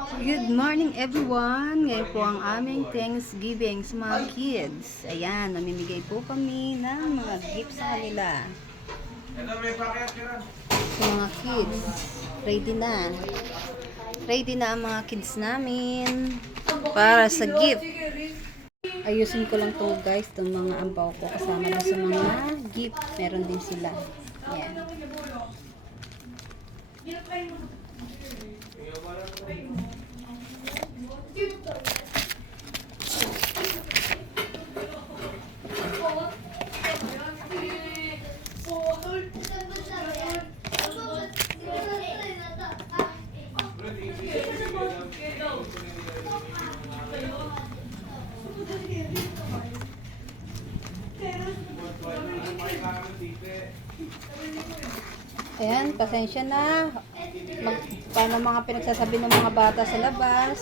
Good morning everyone! Ngayon po ang aming Thanksgiving sa mga kids. Ayan, namimigay po kami ng mga gifts sa kanila. Sa mga kids. Ready na. Ready na ang mga kids namin para sa gift. Ayusin ko lang to guys, itong mga ampaw ko kasama na sa mga gift. Meron din sila. Ayan. Ayan, pasensya na. Paano mga pinagsasabi ng mga bata sa labas.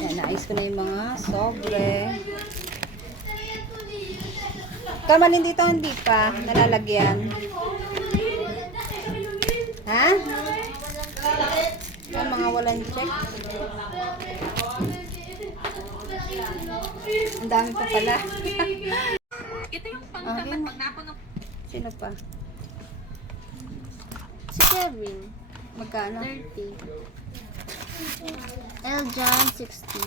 Ayan, naayos ko na yung mga sobre. Kamalin dito, hindi pa nalalagyan. Ha? Ayan, mga walang check. Ang dami pa pala. Ito yung pangkamat magnapon ng... Sino pa? Si Kevin, Magkano? 30. Eljan, 60.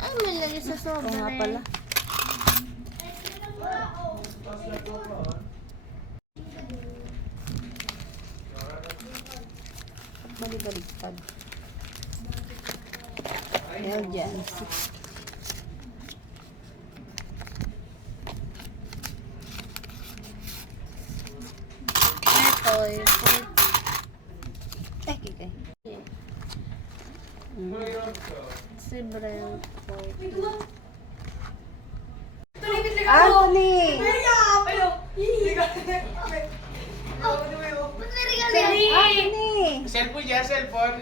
Ay, may lagi sa Oo sobra nga pala. Balik-baliktad. Eljan, 60. Etoy, Okay. si Brent, 40. Anthony! Anthony! Cellphone niya, cellphone.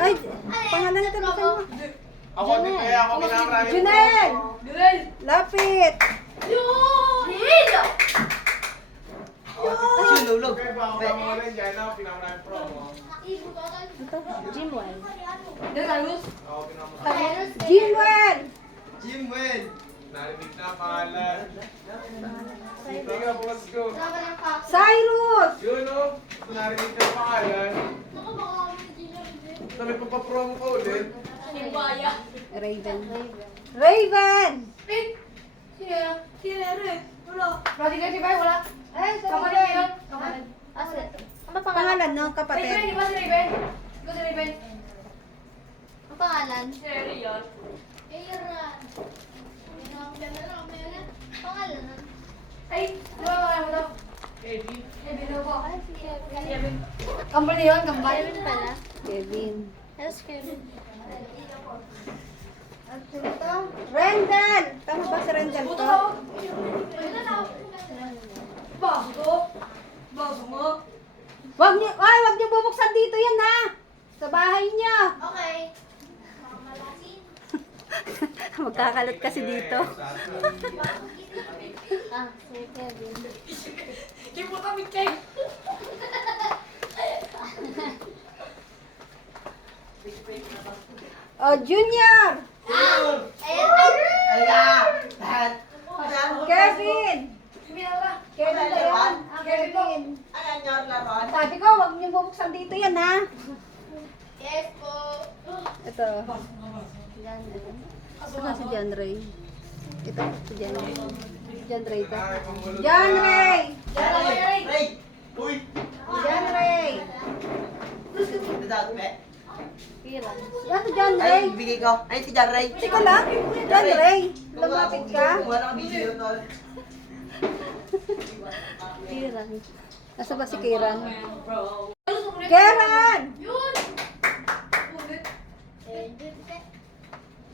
Ay, pangalan natin ba kayo? Ako din kaya ako minamarami. Junel! Lapit! Sinulog. Kaya ba ako pangalan dyan ako pinamarami promo. Jimwell. Ako pinamarami. Jimwell! Jimwell. Narinig na pangalan. Sige nga, boss ko. Cyrus! Yun o. Narinig na pangalan. Sabi pa pa-promo ko ulit. Raven. Raven! Ay, sa Raven. Ano Pangalan no, kapatid. Ang pangalan? Pangalan nun? Kevin pala. Kevin. Yes, Kevin. Rendel! Tama ba si Rendel to? Wag niyo bubuksan dito yan ha! Sa bahay niyo! Okay. Magkakalat kasi dito. Ah, si Kevin. Oh, Junior! Kevin! Kevin ba yan? Ah, Kevin. Sabi ko, wag niyo bubuksan dito yan ha! Yes po. Ito. Saan si John Ray? Ito, si John Ray. John Ray ito. John Ray! Uy! John Ray! Piran. Yan si John Ray! Bigay ko. Ay, si Jaray. Teka lang, John Ray! Lumapit ka? Wala kang video, tol. Piran. Nasa ba si Kiran? Kiran!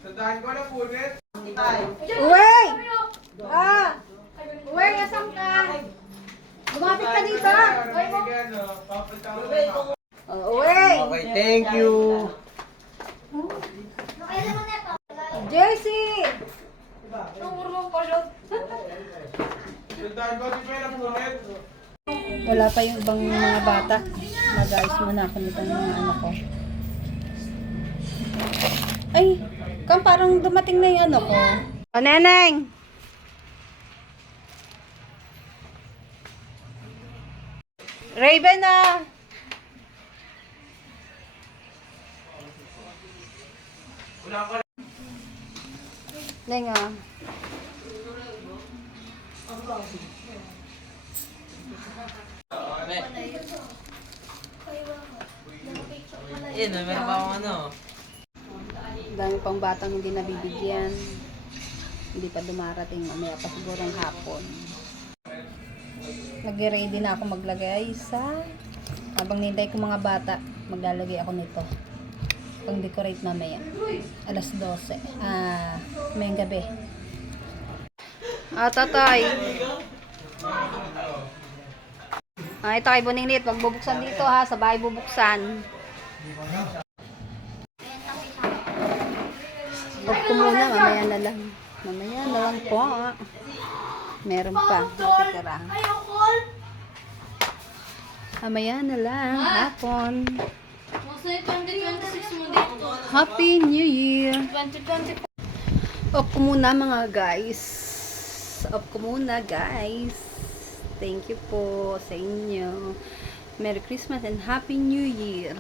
Sandaan ko na punit. Uwe! Ah! Uwe, asan ka? Lumapit ka dito! Oh, uwe! Okay, thank you. JC! Dahil ko di pera punit. Wala pa yung ibang mga bata. Mag-ayos muna ako nitong mga anak ko. Ay, parang dumating na yung ano ko. O, Neneng! Raven na! Neng ah. Meron pa akong ano. Dami pang batang hindi nabibigyan. Hindi pa dumarating. Mamaya pa sigurong hapon. Nag-ready na ako maglagay sa habang nintay ko mga bata, maglalagay ako nito. Pang decorate mamaya. Alas 12. Mayang gabi. Tatay. Ito kay Buninit. Wag bubuksan dito ha. Sa bahay bubuksan. Huwag ko muna. Mamaya na lang. Mamaya na lang po. Meron pa. Natitira. Mamaya na lang. Hapon. Mostly 2026 mo dito. Happy New Year. 2024. Off ko muna mga guys. Off ko muna guys. Thank you po sa inyo. Merry Christmas and Happy New Year.